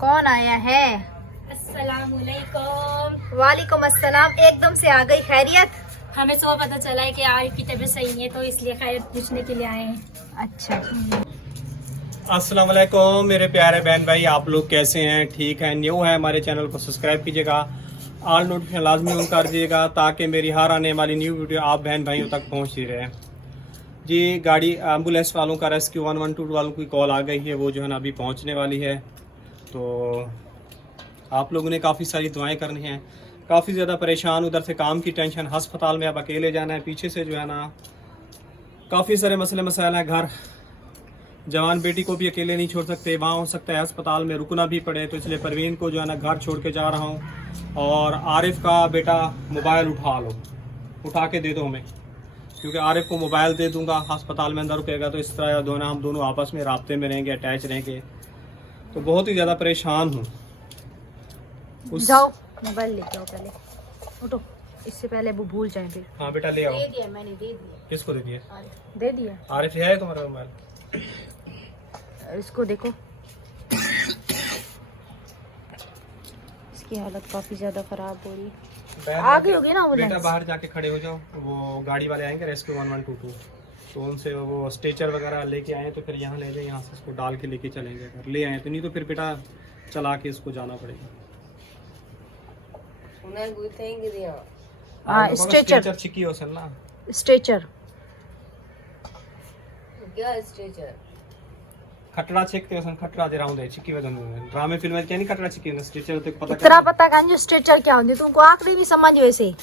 कौन आया है? अस्सलामुअलैकुम। वालेकुम अस्सलाम। एकदम से आ गई खैरियत? हमें सुबह पता चला है कि आरिफ की तबीयत सही है, तो इसलिए खैरियत पूछने के लिए आए हैं। अच्छा। अस्सलाम वालेकुम मेरे प्यारे बहन भाई, आप लोग कैसे हैं? ठीक हैं? न्यू है हमारे चैनल को सब्सक्राइब कीजिएगा, ऑल नोटिफिकेशन लाजमी ऑन कर दीजिएगा ताकि मेरी हर आने वाली न्यू वीडियो आप बहन भाइयों तक पहुंचती रहे। जी, गाड़ी एम्बुलेंस वालों का रेस्क्यू 112 वालों की कॉल आ गई है, वो जो है ना अभी पहुंचने वाली है। तो आप लोगों ने काफ़ी सारी दुआएं करनी हैं, काफ़ी ज़्यादा परेशान, उधर से काम की टेंशन, अस्पताल में अब अकेले जाना है, पीछे से जो है ना काफ़ी सारे मसले मसाइल हैं। घर जवान बेटी को भी अकेले नहीं छोड़ सकते, वहाँ हो सकता है अस्पताल में रुकना भी पड़े, तो इसलिए परवीन को जो है ना घर छोड़ के जा रहा हूँ। और आरिफ का बेटा मोबाइल उठा के दे दो हमें, क्योंकि आरिफ को मोबाइल दे दूंगा, अस्पताल में अंदर रुकेगा, तो इस तरह दोनों हम दोनों आपस में राब्ते में रहेंगे, अटैच रहेंगे। तो बहुत ही ज़्यादा परेशान हूँ। जाओ मोबाइल लेके आओ, पहले उठो, इससे पहले वो भूल जाए फिर। हाँ बेटा ले आओ। दे दिया मैंने, दे दिया। किसको दे दिया? दे दिया। आरिफ है तुम्हारा मोबाइल? इसको देखो, इसकी हालत काफी ज्यादा खराब हो रही है। आ गई होगी ना बेटा, एम्बुलेंस? बाहर जाके खड़े हो जाओ, वो गाड़ी वाले आएंगे रेस्क्यू 1122, तो उनसे वो स्ट्रेचर वगैरह लेके आए तो फिर यहाँ ले जाए, यहाँ से इसको डाल के लेके चलेंगे। अगर ले आए तो, नहीं तो फिर बेटा चला के इसको जाना पड़ेगा। हाँ, स्ट्रेचर चिक्की हो सल ना। स्ट्रेचर क्या स्ट्रेचर खटरा चेक ते खटरा दे रहा हूं, चिक्की वजन ड्रामे फिल्म में क्या नहीं खटरा चिक्की ने स्ट्रेचर तो पता इतना पता कांजो स्ट्रेचर क्या होती, तुमको आखिरी भी समझ वैसे।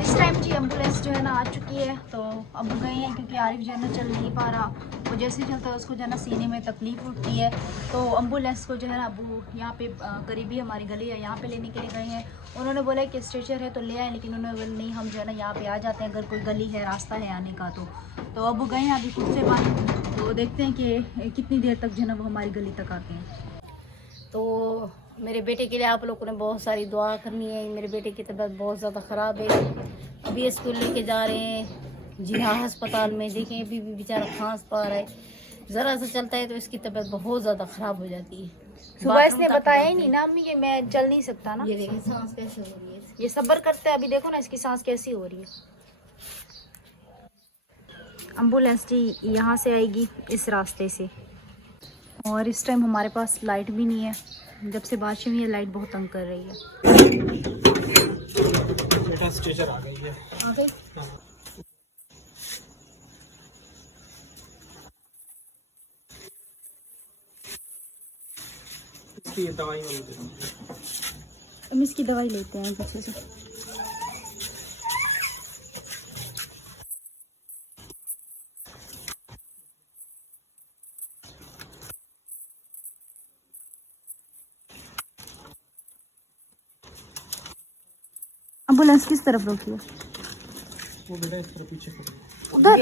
इस टाइम जी एम्बुलेंस जो है ना आ चुकी है, तो अब गए हैं क्योंकि आरिफ जो है ना चल नहीं पा रहा, वो जैसे चलता है उसको जो है ना सीने में तकलीफ उठती है। तो एम्बुलेंस को जो है ना अबू यहाँ पे करीबी हमारी गली है, यहाँ पे लेने के लिए गए हैं। उन्होंने बोला कि स्ट्रेचर है तो ले आए, लेकिन उन्होंने बोला नहीं, हम जो है ना यहाँ पे आ जाते हैं, अगर कोई गली है, रास्ता है आने का। तो अब गए हैं अभी खुद से बात, तो देखते हैं कि कितनी देर तक जो है ना वो हमारी गली तक आते हैं। तो मेरे बेटे के लिए आप लोगों ने बहुत सारी दुआ करनी है। मेरे बेटे की तबीयत बहुत ज़्यादा ख़राब है, अभी स्कूल लेके जा रहे हैं जी हाँ अस्पताल में। देखें अभी भी बेचारा खांस पा रहा है, ज़रा सा चलता है तो इसकी तबीयत बहुत ज़्यादा ख़राब हो जाती है। सुबह इसने बताया ही नहीं ना अम्मी कि मैं चल नहीं सकता ना। ये देखें सांस कैसे हो रही है, ये सब्र करते हैं, अभी देखो ना इसकी सांस कैसी हो रही है। एम्बुलेंस जी यहाँ से आएगी इस रास्ते से, और इस टाइम हमारे पास लाइट भी नहीं है, जब से बारिश हुई है लाइट बहुत तंग कर रही है। बेटा स्ट्रेचर आ गई है। आ गई? इसकी दवाई हम इसकी दवाई लेते हैं पीछे से। एम्बुलेंस किस तरफ रोकी है? वो बेटा इस तरफ पीछे उधर।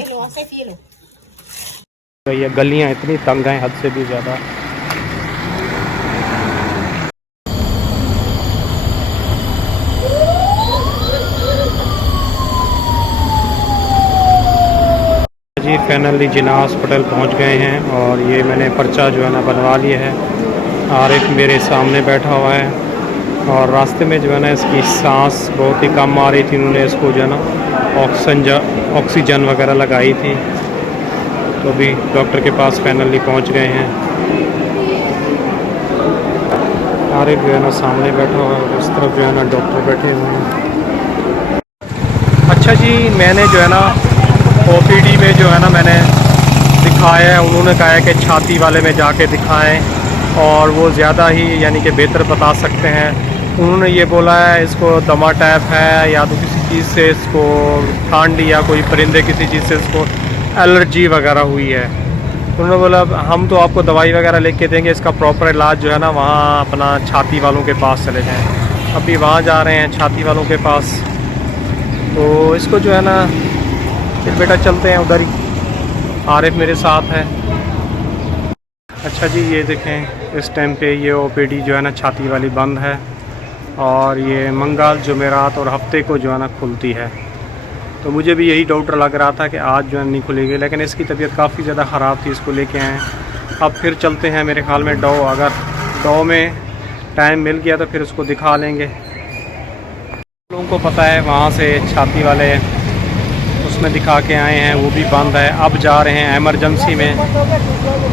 ये गलियां इतनी तंग हैं, हद से भी ज़्यादा। जी फाइनली जिन्ना हॉस्पिटल पहुंच गए हैं, और ये मैंने पर्चा जो है ना बनवा लिया है। आरिफ मेरे सामने बैठा हुआ है, और रास्ते में जो है ना इसकी सांस बहुत ही कम आ रही थी, उन्होंने इसको जो है ना ऑक्सीजन वगैरह लगाई थी। तो अभी डॉक्टर के पास फाइनली पहुंच गए हैं। आरिफ जो है ना सामने बैठा हुआ है, उस तरफ जो है ना डॉक्टर बैठे हुए हैं। अच्छा जी, मैंने जो है ना OPD में जो है ना मैंने दिखाया है, उन्होंने कहा है कि छाती वाले में जाके दिखाएं, और वो ज़्यादा ही यानी कि बेहतर बता सकते हैं। उन्होंने ये बोला है इसको दमा टाइप है, या तो किसी चीज़ से इसको ठंड या कोई परिंदे किसी चीज़ से इसको एलर्जी वगैरह हुई है। उन्होंने बोला हम तो आपको दवाई वगैरह लिख के देंगे, इसका प्रॉपर इलाज जो है ना वहाँ अपना छाती वालों के पास चले जाएँ। अभी वहाँ जा रहे हैं छाती वालों के पास, तो इसको जो है ना फिर बेटा चलते हैं उधर ही, आरिफ मेरे साथ है। अच्छा जी, ये देखें इस टाइम पे ये OPD जो है ना छाती वाली बंद है, और ये मंगल जुमेरात और हफ्ते को जो है ना खुलती है। तो मुझे भी यही डाउट लग रहा था कि आज जो है नहीं खुलेगी, लेकिन इसकी तबीयत काफ़ी ज़्यादा ख़राब थी, इसको लेके आए अब फिर चलते हैं मेरे ख्याल में डॉ, अगर डॉ में टाइम मिल गया तो फिर उसको दिखा लेंगे। लोगों को पता है वहाँ से छाती वाले उसमें दिखा के आए हैं, वो भी बंद है। अब जा रहे हैं एमरजेंसी में,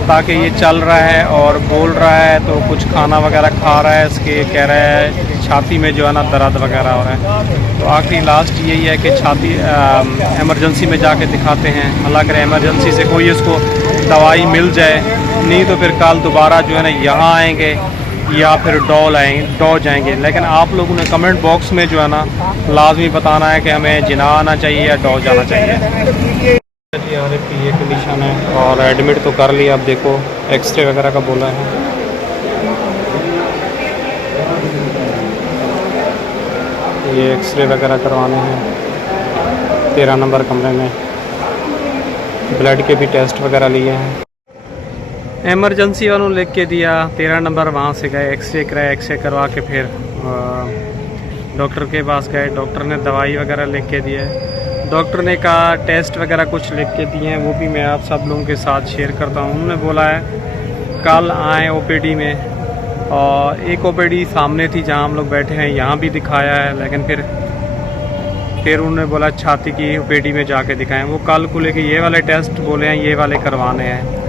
ताकि ये चल रहा है और बोल रहा है तो कुछ खाना वगैरह खा रहा है, इसके कह रहा है छाती में जो है ना दर्द वगैरह हो रहा है। तो आखिरी लास्ट यही है कि छाती एमरजेंसी में जाके दिखाते हैं। अल्लाह करे एमरजेंसी से कोई इसको दवाई मिल जाए, नहीं तो फिर कल दोबारा जो है ना यहाँ आएंगे या फिर डॉ जाएंगे। लेकिन आप लोगों ने कमेंट बॉक्स में जो है ना लाजमी बताना है कि हमें जिना आना चाहिए या डॉ जाना चाहिए। RF की ये कंडीशन है और एडमिट तो कर लिया। अब देखो एक्सरे वगैरह का बोला है। ये एक्सरे वगैरह करवाने हैं 13 नंबर कमरे में। ब्लड के भी टेस्ट वगैरह लिए हैं। एमरजेंसी वालों ने लिख के दिया 13 नंबर, वहाँ से गए एक्सरे कराया, एक्सरे करवा के फिर डॉक्टर के पास गए। डॉक्टर ने दवाई वगैरह लिख के दिया है। डॉक्टर ने कहा टेस्ट वगैरह कुछ लिख के दिए हैं, वो भी मैं आप सब लोगों के साथ शेयर करता हूँ। उन्होंने बोला है कल आए OPD में, और एक OPD सामने थी जहाँ हम लोग बैठे हैं, यहाँ भी दिखाया है। लेकिन फिर उन्होंने बोला छाती की OPD में जाके दिखाएं। वो कल को लेके ये वाले टेस्ट बोले हैं, ये वाले करवाने हैं।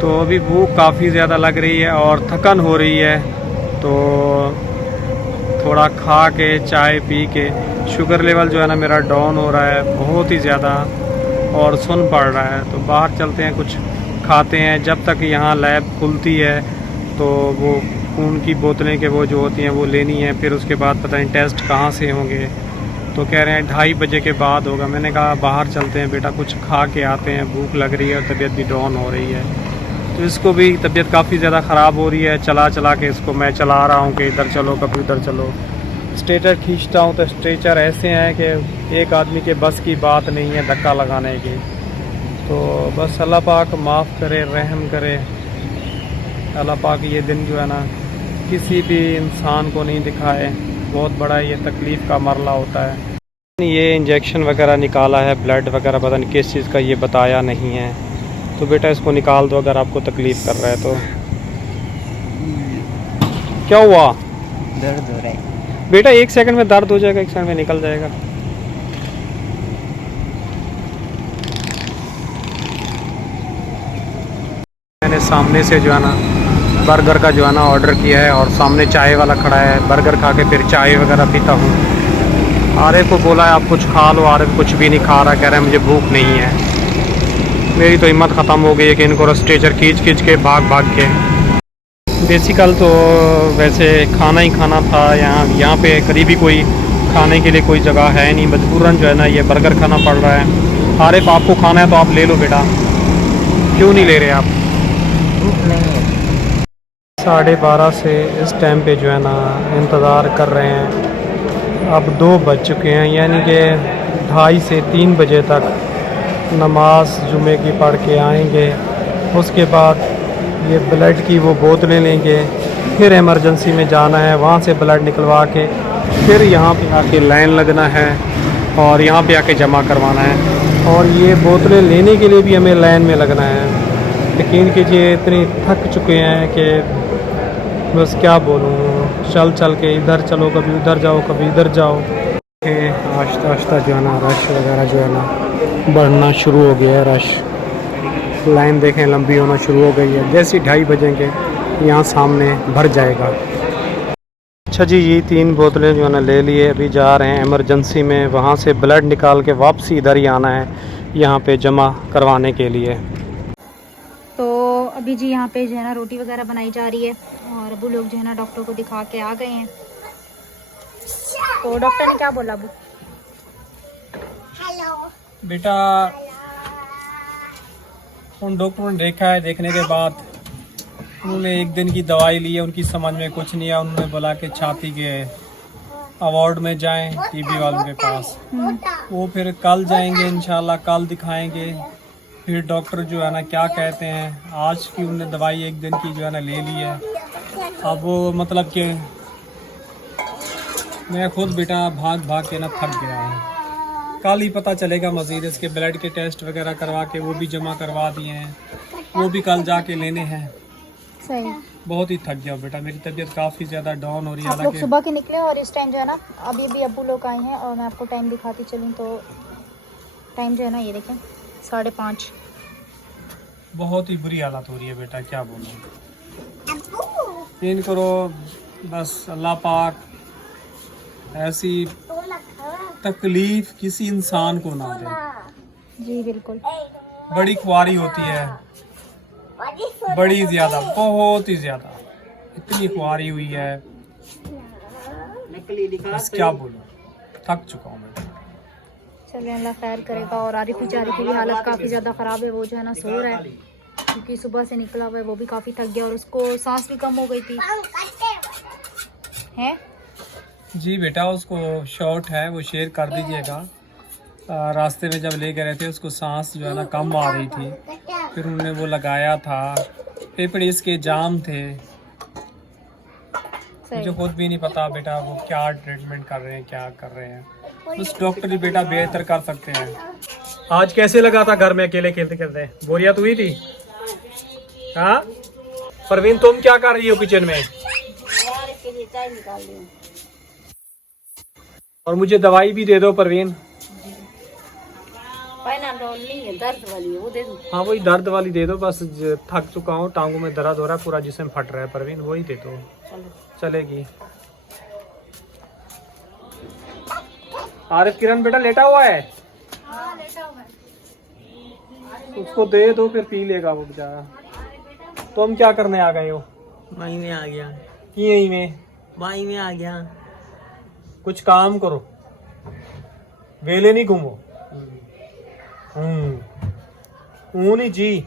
तो अभी भूख काफ़ी ज़्यादा लग रही है और थकन हो रही है, तो थोड़ा खा के चाय पी के, शुगर लेवल जो है ना मेरा डाउन हो रहा है बहुत ही ज़्यादा और सुन पड़ रहा है। तो बाहर चलते हैं, कुछ खाते हैं। जब तक यहाँ लैब खुलती है तो वो खून की बोतलें के वो जो होती हैं वो लेनी है। फिर उसके बाद पता नहीं टेस्ट कहाँ से होंगे, तो कह रहे हैं 2:30 बजे के बाद होगा। मैंने कहा बाहर चलते हैं बेटा, कुछ खा के आते हैं, भूख लग रही है और तबीयत भी डाउन हो रही है। तो इसको भी तबीयत काफ़ी ज़्यादा ख़राब हो रही है। चला चला के इसको मैं चला रहा हूँ कि इधर चलो कभी उधर चलो। स्ट्रेचर खींचता हूँ तो स्ट्रेचर ऐसे हैं कि एक आदमी के बस की बात नहीं है धक्का लगाने की। तो बस अल्लाह पाक माफ़ करे, रहम करे। अल्लाह पाक ये दिन जो है ना किसी भी इंसान को नहीं दिखाए, बहुत बड़ा ये तकलीफ़ का मरला होता है। ये इंजेक्शन वगैरह निकाला है, ब्लड वगैरह पता नहीं किस चीज़ का, ये बताया नहीं है। तो बेटा इसको निकाल दो अगर आपको तकलीफ़ कर रहा है तो। क्या हुआ? दर्द हो रहा है बेटा 1 सेकंड में दर्द हो जाएगा, 1 सेकंड में निकल जाएगा। मैंने सामने से जो है ना बर्गर का जो है ना ऑर्डर किया है और सामने चाय वाला खड़ा है। बर्गर खा के फिर चाय वगैरह पीता हूँ। आरिफ को बोला है आप कुछ खा लो, आरिफ कुछ भी नहीं खा रहा, कह रहा है मुझे भूख नहीं है। मेरी तो हिम्मत ख़त्म हो गई है कि इनको स्ट्रेचर खींच के भाग के। बेसिकल तो वैसे खाना ही खाना था। यहाँ पे करीबी कोई खाने के लिए कोई जगह है नहीं, मजबूरन जो है ना ये बर्गर खाना पड़ रहा है। आरिफ आपको खाना है तो आप ले लो बेटा, क्यों नहीं ले रहे आप? भूख नहीं है। 12:30 से इस टाइम पे जो है ना इंतज़ार कर रहे हैं। अब 2 बज चुके हैं, यानी कि 2:30 से 3 बजे तक नमाज जुमे की पढ़ के आएंगे। उसके बाद ये ब्लड की वो बोतलें लेंगे, फिर इमरजेंसी में जाना है, वहाँ से ब्लड निकलवा के फिर यहाँ पे आके लाइन लगना है और यहाँ पे आके जमा करवाना है। और ये बोतलें लेने के लिए भी हमें लाइन में लगना है। यकीन कीजिए इतनी थक चुके हैं कि बस क्या बोलूँ, चल के इधर चलो, कभी उधर जाओ, कभी इधर जाओ। आहिस्ता आहिस्ता जो है ना रश वगैरह जो है ना बढ़ना शुरू हो गया है। रश लाइन देखें लंबी होना शुरू हो गई है। जैसे 2:30 बजेंगे यहाँ सामने भर जाएगा। अच्छा जी, ये 3 बोतलें जो है ना ले लिए। अभी जा रहे हैं इमरजेंसी में, वहाँ से ब्लड निकाल के वापसी इधर ही आना है यहाँ पे जमा करवाने के लिए। तो अभी जी यहाँ पे जो है ना रोटी वगैरह बनाई जा रही है और अबू लोग जो है ना डॉक्टर को दिखा के आ गए हैं। तो डॉक्टर ने क्या बोला अबू? बेटा उन डॉक्टरों ने देखा है, देखने के बाद उन्होंने 1 दिन की दवाई ली है, उनकी समझ में कुछ नहीं आया। उन्होंने बोला कि छाती के अवार्ड में जाएं टीबी वालों के पास। वो फिर कल जाएंगे इंशाल्लाह, कल दिखाएंगे। फिर डॉक्टर जो है ना क्या कहते हैं, आज की उन्होंने दवाई 1 दिन की जो है ना ले ली है। अब वो मतलब कि मैं खुद बेटा भाग के ना थक गया हूँ। कल ही पता चलेगा मज़ीद। इसके ब्लड के टेस्ट वगैरह करवा के वो भी जमा करवा दिए हैं। वो भी कल जाके लेने हैं। सही। बहुत ही थक गया हूँ बेटा, मेरी तबीयत काफ़ी ज़्यादा डाउन हो रही है। आप लोग हालांकि सुबह के निकले और इस टाइम जो है ना अभी भी अब्बू लोग आए हैं, और मैं आपको टाइम दिखाती चलूँ तो टाइम जो है ना ये देखें 5:30। बहुत ही बुरी हालत हो रही है बेटा, क्या बोलूँ। यकीन करो बस अल्लाह पाक ऐसी तकलीफ किसी इंसान को ना दे। जी बिल्कुल। बड़ी खुआरी होती है, बड़ी ज़्यादा, बहुत ही ज़्यादा, इतनी खुआरी हुई है बस क्या बोलूँ, थक चुका हूँ मैं। चलिए अल्लाह खैर करेगा। और आरिफ बेचारे की भी हालत काफ़ी ज़्यादा ख़राब है, वो जो है ना सो रहा है क्योंकि सुबह से निकला हुआ है, वो भी काफ़ी थक गया और उसको सांस भी कम हो गई थी। हैं? जी बेटा, उसको शॉर्ट है, वो शेयर कर दीजिएगा। रास्ते में जब ले गए थे उसको सांस जो है ना कम आ रही थी, फिर उन्होंने वो लगाया था। फेफड़े इसके जाम थे, मुझे खुद भी नहीं पता बेटा वो क्या ट्रीटमेंट कर रहे हैं, क्या कर रहे हैं, उस डॉक्टर ही बेटा बेहतर कर सकते हैं। आज कैसे लगा था घर में अकेले खेलते खेलते? बोरियत हुई थी? हाँ परवीन, तुम क्या कर रही हो किचन में? के लिए चाय निकाल रही हूँ। और मुझे दवाई भी दे दो परवीन। पैनाडोल नहीं है, दर्द वाली है, वो दे दूँ? हाँ वही दर्द वाली दे दो बस, थक चुका हूँ, टांगों में दर्द हो रहा है, पूरा जिस्म फट रहा है परवीन, वही दे दो। चलो। चलेगी। आरिफ किरण बेटा लेटा हुआ है? हाँ लेटा हुआ है। उसको दे दो फिर पी लेगा वो बेचारा। तुम क्या करने आ गए हो? वहीं में आ गया, यहीं में? वहीं में आ गया। कुछ काम करो, वेले नहीं घूमो। नहीं जी।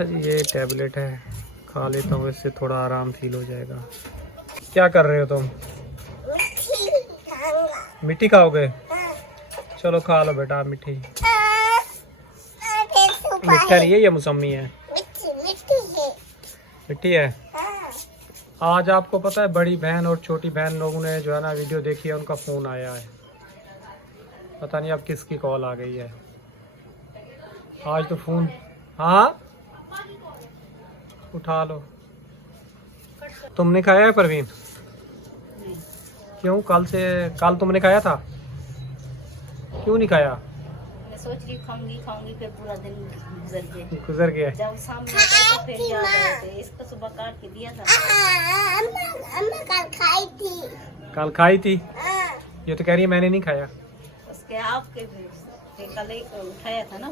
ये टैबलेट है, खा लेता हूँ, इससे थोड़ा आराम फील हो जाएगा। क्या कर रहे हो तुम? मिट्टी खाओगे? चलो खा लो बेटा मिट्टी। मिठा नहीं है, ये मौसमी है। मिट्टी है। आज आपको पता है बड़ी बहन और छोटी बहन लोगों ने जो है ना वीडियो देखी है, उनका फ़ोन आया है, पता नहीं अब किसकी कॉल आ गई है। आज तो फ़ोन, हाँ उठा लो। तुमने खाया है परवीन? क्यों? कल तुमने खाया था, क्यों नहीं खाया? मैं सोच रही खाऊंगी फिर पूरा दिन गुजर गया। जब सामने आता तो फिर याद आया थे, इसको सुबह काट के दिया था। कल खाई थी, ये तो कह रही है मैंने नहीं खाया। उसके आपके भी कल एक उठाया था ना,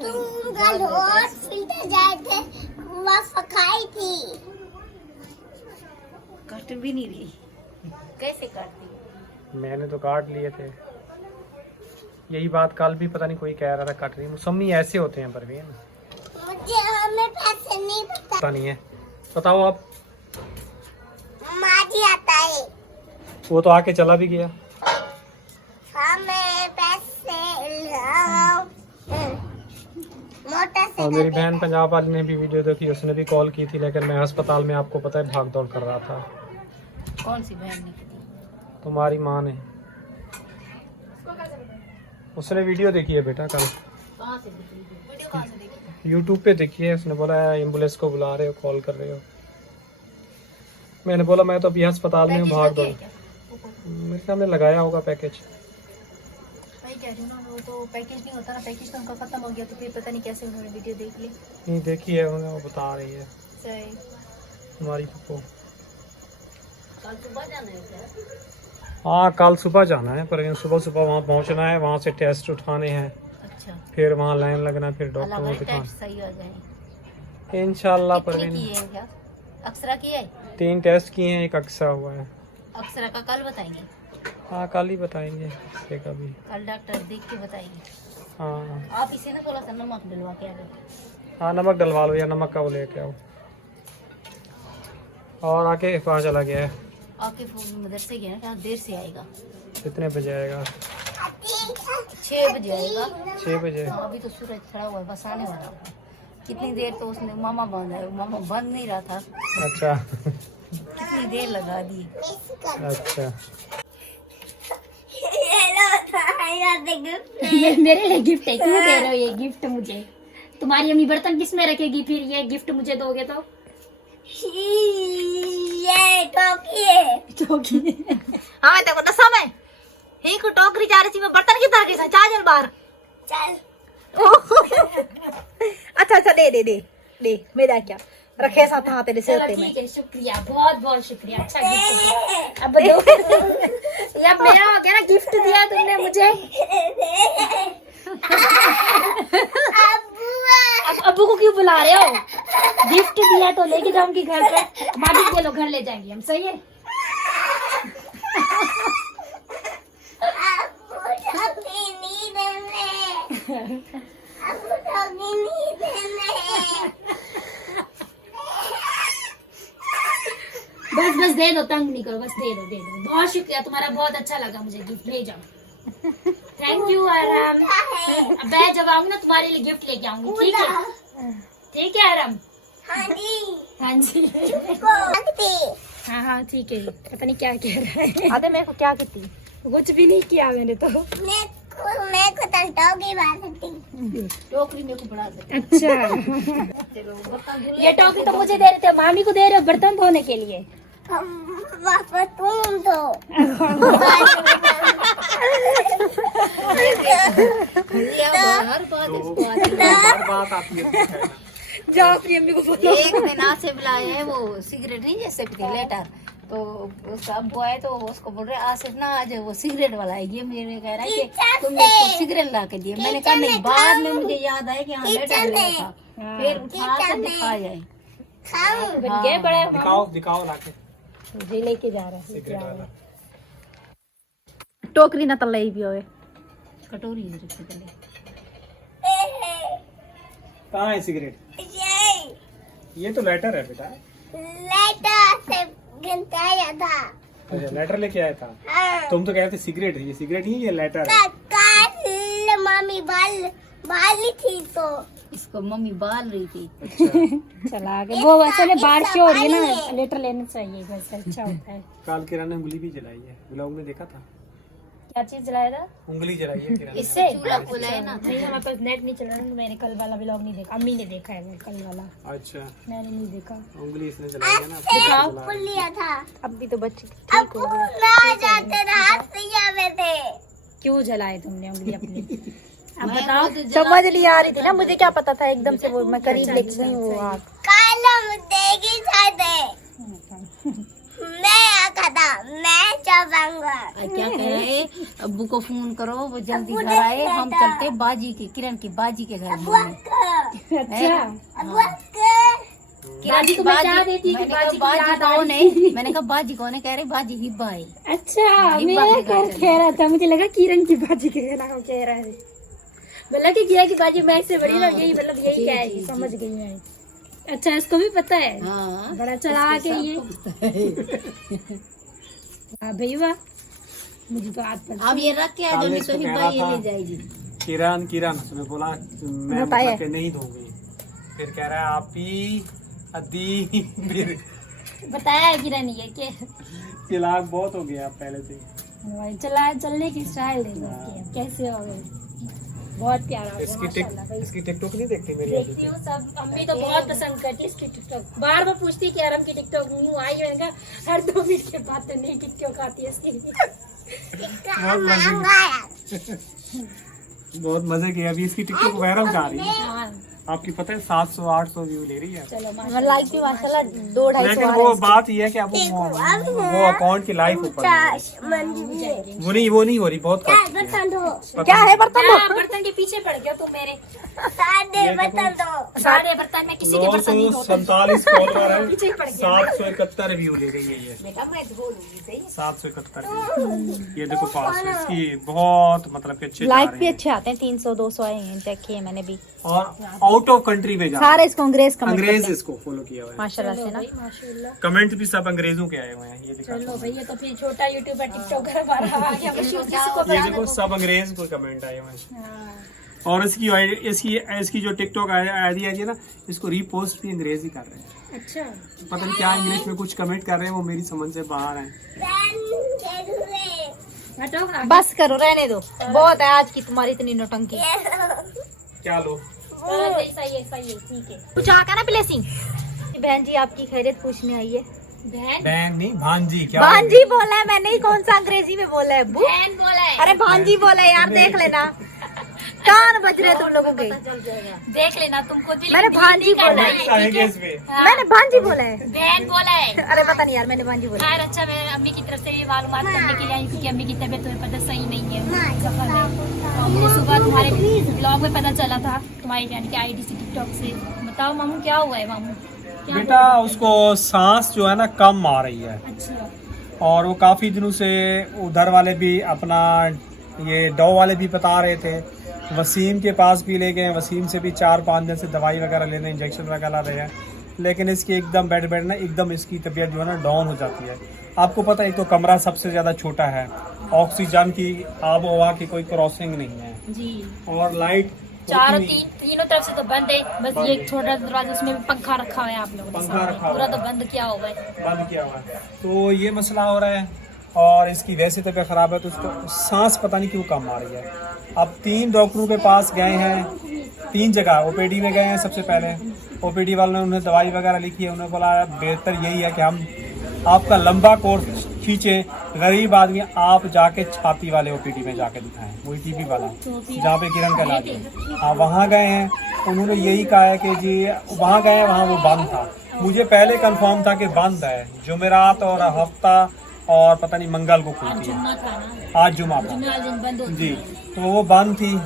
कट भी नहीं रही, कैसे काटती? मैंने तो काट लिए थे। यही बात कल भी पता नहीं कोई कह रहा था कट रही। मौसमी ऐसे होते हैं परवीन, मुझे हमें पैसे नहीं पता नहीं है। बताओ आप। माजी आता है, वो तो आके चला भी गया। हमें पैसे मोटर से और मेरी बहन पंजाब वाली ने भी वीडियो देखी, उसने भी कॉल की थी, लेकिन मैं अस्पताल में आपको पता है भाग दौड़ कर रहा था। कौन सी बहन ने? तुम्हारी माँ ने, उसने वीडियो देखी है बेटा कल। कहाँ से देखी? वीडियो कहाँ से देखी? यूट्यूब पे देखी है, उसने बोला एम्बुलेंस को बुला रहे हो, कॉल कर रहे हो। मैंने बोला मैं तो अभी अस्पताल में हूँ, भाग दो। मेरे सामने लगाया होगा पैकेज। भाई कह रही हूँ ना, वो तो पैकेज नहीं होता ना, पैकेज तो उनका खत्म हो गया, तो फिर पता नहीं कैसे उन्होंने वीडियो देख ली। नहीं देखी है उन्होंने, वो बता रही है सही। तुम्हारी पप्पो। कल सुबह जाना है क्या? हाँ कल सुबह जाना है, पर सुबह सुबह वहाँ पहुँचना है, वहाँ से टेस्ट उठाने हैं, अच्छा, फिर वहाँ लाइन लगना, फिर डॉक्टर को अलग दिखाना। टेस्ट सही हो जाए इंशाल्लाह। कितने परवीन किए हैं क्या? अक्सरा किया है? 3 टेस्ट किए हैं, एक अक्सा हुआ है। अक्सरा का कल बताएंगे? हाँ कल ही बताएंगे इसके कभी। कल डॉक्टर देख के बताएंगे। हाँ आप इसे ना थोड़ा सा नमक डलवा के आ जाओ। हाँ नमक डलवा लो, या नमक का वो लेके आओ। और आके कहाँ चला गया है? आपके मदरसे गया क्या? देर से आएगा। कितने बजे आएगा? 6 बजे आएगा। 6 बजे? हाँ, अभी तो सूरज खड़ा हुआ है, बस आने वाला है। कितनी देर तो उसने मामा बंद है, मामा बंद नहीं रहा था, अच्छा कितनी देर लगा दी। अच्छा हेलो मेरे लिए गिफ्ट है, क्यों दे रहे हो ये गिफ्ट मुझे? तुम्हारी अम्मी बर्तन किस में रखेगी फिर ये गिफ्ट मुझे दोगे तो? ये टोकी है। टोकरी हाँ मैं देखो नशा में ही को टोकरी जा रही थी मैं बर्तन की तरह से चार्जर बाहर चल अच्छा अच्छा दे दे दे दे मेरा क्या रखे साथ हाथ तेरे से चलो ठीक है, शुक्रिया, बहुत बहुत शुक्रिया। अच्छा गिफ्ट अब दो अब मेरा हो गया ना, गिफ्ट दिया तुमने मुझे। अब अब्बू को क्यों बुला रहे हो? गिफ्ट दिया तो लेके जाऊंगी घर पे, भाभी को लो घर ले जाएंगे हम, सही है? बस बस दे दो, तंग नहीं करो, बस दे दो दे दो। बहुत शुक्रिया तुम्हारा, बहुत अच्छा लगा मुझे, गिफ्ट ले जाओ। थैंक यू आराम। अब मैं जब आऊंगी ना तुम्हारे लिए गिफ्ट लेके आऊंगी, ठीक है? ठीक है आराम? हाँ जी। हाँ जी। हाँ हाँ ठीक है। पता नहीं क्या कह रहा है। आधे मेरे को क्या कहती कुछ भी नहीं किया मैंने तो। मैं को टोकी बात करती। टोकरी मेरे को बढ़ा दे अच्छा ये टॉफी तो मुझे दे रहे थे, मामी को दे रहे हो बर्तन धोने के लिए। वापस तुम तो हर बात इसको आती है। हर बात आती है। जाओ अपनी अम्मी को बोलो। एक दिन आज से बुलाए हैं वो सिगरेट नहीं जैसे पीते लेटर, तो उसका अब्बू आए तो उसको बोल रहे आसिफ ना आज वो सिगरेट वाला है, ये मुझे कह रहा है कि तुम मेरे को सिगरेट ला के दिए। मैंने कहा नहीं, बाद में मुझे याद आया कि हाँ लेटर दिया था, फिर उठा के दिखा जाए। बन गए बड़े दिखाओ दिखाओ लाके जी लेके जा रहा है। सिगरेट वाला। टोकरी ना तलाई भी होए कटोरी में रख के कहाँ है सिगरेट? ये तो लेटर है बेटा। लेटर से गिनता था। अच्छा लेटर लेके आया था। हाँ। तुम तो कहते सिगरेट है, ये सिगरेट नहीं, ये लेटर है। कल मम्मी बाली थी तो इसको मम्मी बाल रही थी। चला आगे वो असल बारिश हो रही है ना, लेटर लेना चाहिए वैसे अच्छा होता है। काल किरण ने उंगली भी जलाई है, ब्लॉग में देखा था। क्या चीज जलाया था? उंगली जलाई है किरण ने। इससे चूल्हा खोला है ना। नहीं हमारे पास नेट नहीं चल रहा, मैंने कल वाला व्लॉग नहीं देखा, अम्मी ने देखा है वो कल वाला, अच्छा मैंने नहीं देखा। उंगली इसने जलाई है ना। दिखाओ लिया था। अब भी तो बच्चे अब ना जाते रात से आवे थे। क्यों जलाए तुमने उंगली अपनी? अब मैं बताओ। खुद जला- समझ नहीं आ रही थी ना, मुझे क्या पता था एकदम से वो मैं करीब लेके गई वो आग। कालम देगी छाते। मैं आका था, मैं चबाऊंगा। क्या कह रहे हैं, अब्बू को फोन करो वो जल्दी घर आए, हम चलते बाजी के किरण की बाजी के घर घूमने। बाजी को मैं क्या देती कि मैंने कहा बाजी की बाजी याद आ कौन रही है? मैंने कहा बाजी कौन है? कह रहे बाजी हिब्बा है। अच्छा हिब्बा मैं के घर चले। कह रहा था, मुझे लगा किरण की बाजी के नाम कह रहा है। मतलब कि किरण की बाजी मैं से बड़ी ना, यही मतलब यही जी, क्या है, जी, समझ गई मैं। अच्छा इसको भी पता है? हाँ बड़ा चला के ये। हाँ भाई वाह, मुझे तो आज पर अब ये रख के आ काले जाओ, तो इसको हिब्बा कह ये रहा ले था। जाएगी। किरण किरण उसने बोला मैं मतलब कि नहीं धोऊंगी, फिर कह रहा है आप ही अदी। फिर बताया है किरण ये कि चिल्लाक बहुत हो गया पहले से। चला चलने की स्टाइल देखो उसकी, अब कैसे हो गई। बहुत प्यारा हो गया, इसकी माशाल्लाह भाई। इसकी टिकटॉक नहीं देखती मेरी? देखती हूँ सब, अम्मी तो बहुत पसंद करती है इसकी टिकटॉक। बार बार पूछती है कि यार हम की टिकटॉक न्यू आई है, मैंने कहा हर 2 मिनट के बाद तो नई टिकटॉक आती है इसकी। बहुत मजे की। अभी इसकी टिकटॉक वायरल जा रही है, हाँ आपकी पता है 700-800 व्यू ले रही है। चलो मैं लाइक भी माशाल्लाह 2-250 लेकिन वो बात ये है कि अब वो अकाउंट की लाइफ ऊपर है। वो नहीं हो रही, बहुत कम है। क्या है बर्तन हाँ, बर्तन के पीछे पड़ गया तुम मेरे। सारे बर्तन में किसी के बर्तन नहीं धोते। 247 फॉलोअर है, पीछे पड़ गया। 771 व्यू ले गई है ये। बेटा मैं धो लूंगी, सही 771 ये देखो पास है इसकी, बहुत मतलब कि अच्छे जा लाइक रहे भी हैं। अच्छे आते हैं, 300-200 आए हैं, चेक किए मैंने भी। और आउट ऑफ कंट्री में जा रहे सारे हैं। इसको अंग्रेज कमेंट करते अंग्रेज हैं इसको फॉलो किया हुआ है, माशाल्लाह से ना। भाई माशाल्लाह। कमेंट भी सब अंग्रेजों के आए हुए हैं। ये दिखा चलो भैया तो फिर छोटा यूट्यूबर टिकटॉकर हमारा आ गया, मशहूर किसी को ये देखो सब अंग्रेज को कमेंट आए हुए हैं। हाँ। और इसकी जो टिकटॉक आईडी है ना, इसको रीपोस्ट भी अंग्रेज ही कर रहे हैं। अच्छा पता नहीं क्या इंग्लिश में कुछ कमेंट कर रहे हैं, वो मेरी समझ से बाहर है। हटाओ ना। बस करो, रहने दो, बहुत है आज की तुम्हारी इतनी नौटंकी। क्या लो सही है ठीक है। कुछ आका ना ब्लेसिंग। बहन जी आपकी खैरियत पूछने आई है। बहन नहीं भांजी क्या? भांजी बोला है मैंने ही, कौन सा अंग्रेजी में बोला है? बहन बोला है। अरे भांजी बोला है यार, देख लेना कान बज रहे तुम लोगों के। देख लेना तुमको दिल मैंने भांजी बोला है, मैंने भांजी बोला है। बहन बोला है। अरे पता नहीं यार, मैंने भांजी बोला है। खैर अच्छा, मेरे अम्मी की तरफ से ये मालूमात करने के लिए आई क्योंकि अम्मी की तबीयत तुम्हें पता सही नहीं है सफर में। और मुझे सुबह तुम्हारे ब्लॉग में पता चला था, तुम्हारी यानी कि IDC टिकटॉक से। बताओ मामू क्या हुआ है? मामू बेटा उसको सांस जो है ना कम आ रही है, अच्छा और वो काफ़ी दिनों से उधर वाले भी अपना ये डॉ वाले भी बता रहे थे, वसीम के पास भी ले गए, वसीम से भी 4-5 दिन से दवाई वगैरह लेने, इंजेक्शन वगैरह रहे हैं, लेकिन इसकी एकदम बेड ना एकदम इसकी तबीयत जो है ना डाउन हो जाती है। आपको पता है एक तो कमरा सबसे ज़्यादा छोटा है, ऑक्सीजन की आब हवा की कोई क्रॉसिंग नहीं है, जी। और लाइट चारों तीनों तरफ से तो बंद है, बस ये एक छोटा दरवाजा उसमें भी पंखा रखा हुआ है आप लोगों ने पंखा सामने। रखा हुआ पूरा है। तो बंद किया हुआ है। बंद किया हुआ है, तो ये मसला हो रहा है। और इसकी वैसे तबीयत ख़राब है तो उसको सांस पता नहीं क्यों कम आ रही है। अब 3 डॉक्टरों के पास गए हैं, 3 जगह OPD में गए हैं। सबसे पहले OPD वालों ने उन्हें दवाई वगैरह लिखी है, उन्होंने बोला बेहतर यही है कि हम आपका लंबा कोर्स खींचे, गरीब आदमी आप जाके छाती वाले OPD में जाके दिखाएं, वही TB वाला जहाँ पे किरण का इलाज है। हाँ वहाँ गए हैं, उन्होंने यही कहा है कि जी वहाँ गए, वहाँ वो बंद था। मुझे पहले कंफर्म था कि बंद है, जुमेरात और हफ्ता और पता नहीं मंगल को खुलती है, जुम्मा था ना, आज जुमा था जुम्मे वाले दिन बंद होती जी, है। तो वो बंद थी।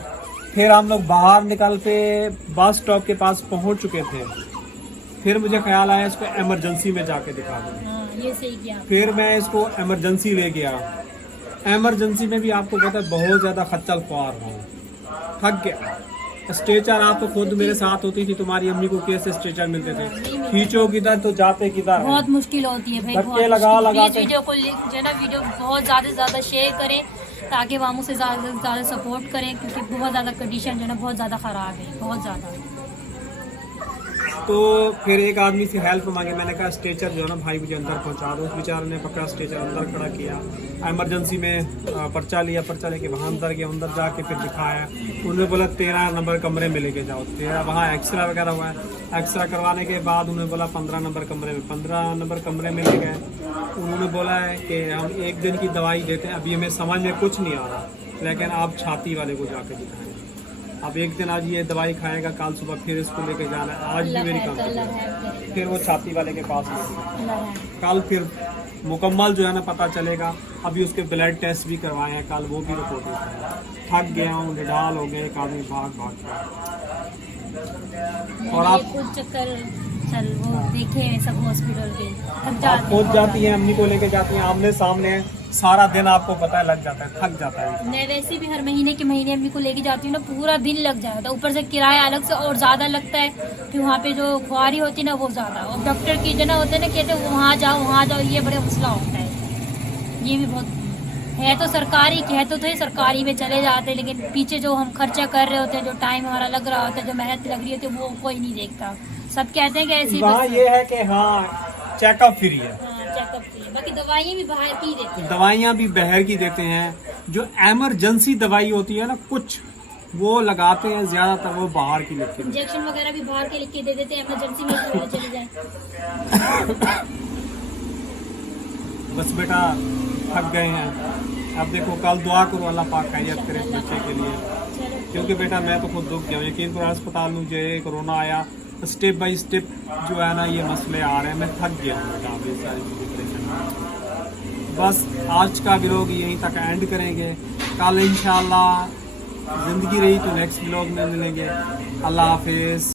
फिर हम लोग बाहर निकल पे बस स्टॉप के पास पहुंच चुके थे, फिर मुझे ख्याल आया इसको इमरजेंसी में जाके दिखा दूं। हाँ ये सही किया। फिर मैं इसको इमरजेंसी ले गया। इमरजेंसी में भी आपको पता है बहुत ज़्यादा खच्चल ख्वार हूँ, थक गया। स्ट्रेचर आप तो खुद मेरे साथ होती थी, तुम्हारी अम्मी को कैसे स्ट्रेचर मिलते थे, खींचो किधर तो जाते किधर, बहुत मुश्किल होती है भाई, धक्के बहुत लगा मुश्किल। लगा प्लीज के। वीडियो को जो है ना, वीडियो बहुत ज़्यादा से ज़्यादा शेयर करें ताकि मामू से ज़्यादा से ज़्यादा सपोर्ट करें, क्योंकि बहुत ज़्यादा कंडीशन जो है ना बहुत ज़्यादा ख़राब है, बहुत ज़्यादा। तो फिर एक आदमी से हेल्प मांगे, मैंने कहा स्ट्रेचर जो है ना भाई मुझे अंदर पहुंचा दो। उस बेचारे ने पकड़ा स्ट्रेचर, अंदर खड़ा किया, इमरजेंसी में पर्चा लिया, पर्चा लेके वहाँ अंदर गया, अंदर जाके फिर दिखाया। उन्होंने बोला 13 नंबर कमरे में लेके जाओ, 13 वहाँ एक्सरा वगैरह हुआ है। एक्सरा करवाने के बाद उन्होंने बोला 15 नंबर कमरे में, 15 नंबर कमरे में ले गए। उन्होंने बोला है कि हम 1 दिन की दवाई देते हैं, अभी हमें समझ में कुछ नहीं आ रहा, लेकिन आप छाती वाले को जाके दिखाएं। अब 1 दिन आज ये दवाई खाएगा, कल सुबह फिर इसको लेके जाना है। आज भी मेरी कंप्लेंट, फिर वो छाती वाले के पास लेके, कल फिर मुकम्मल जो है ना पता चलेगा। अभी उसके ब्लड टेस्ट भी करवाए हैं, कल वो भी रिपोर्ट होता है। थक गया हूँ, निडाल हो गए, एक आदमी भाग और आप कुछ चक्कर चल वो देखे सब हॉस्पिटल के, थक आप जाते खुद जाती हैं, अम्मी को लेके जाती हैं, आमने सामने है, सारा दिन आपको पता है लग जाता है, थक जाता है। मैं वैसे भी हर महीने के महीने अम्मी को लेके जाती हूँ ना, पूरा दिन लग जाता है, ऊपर से किराया अलग से और ज़्यादा लगता है। फिर वहाँ पे जो खुआरी होती है ना वो ज़्यादा, और डॉक्टर की जो ना होते हैं ना कहते हैं वहाँ जाओ, ये बड़ा मसला होता है। ये भी बहुत है, तो सरकारी कहते तो सरकारी में चले जाते हैं, लेकिन पीछे जो हम खर्चा कर रहे होते हैं, जो टाइम हमारा लग रहा होता है, जो मेहनत लग रही होती है, वो कोई नहीं देखता। सब कहते हैं कि ऐसी वहाँ ये है कि हाँ चेकअप फ्री है, चेकअप फ्री, बाकी दवाइयाँ भी बाहर की देते हैं। दवाइयाँ भी बाहर की देते हैं। जो इमरजेंसी दवाई होती है ना कुछ वो लगाते हैं, ज़्यादातर वो बाहर की लिखते हैं। इंजेक्शन वगैरह भी बाहर के लिख के दे देते हैं, इमरजेंसी में चले जाए। बस बेटा थक गए हैं। अब देखो कल दुआ करो अल्लाह पाक खैरियत करे इस बच्चे के लिए, क्योंकि बेटा मैं तो खुद दुख गया हूँ। यकीन करो अस्पताल में जो है कोरोना आया, स्टेप बाय स्टेप जो है ना ये मसले आ रहे हैं, मैं थक गया हूँ बेटा ये सारी डिप्रेशन। बस आज का व्लॉग यहीं तक एंड करेंगे, कल इंशाल्लाह ज़िंदगी रही तो नेक्स्ट व्लॉग में मिलेंगे। अल्लाह हाफिज़।